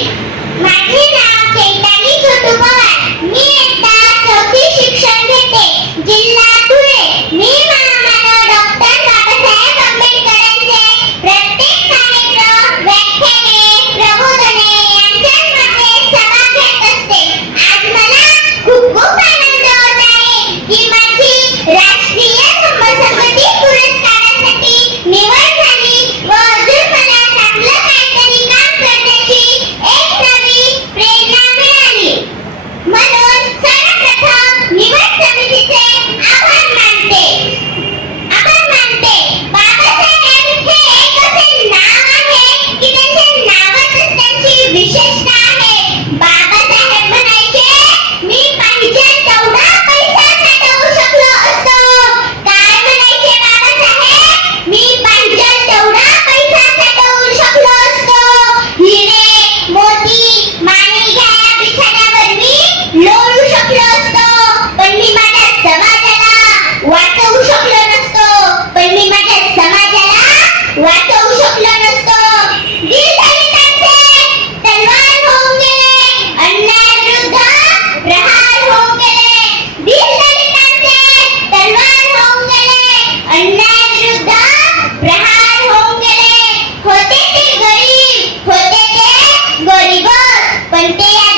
Thank you. 关灯。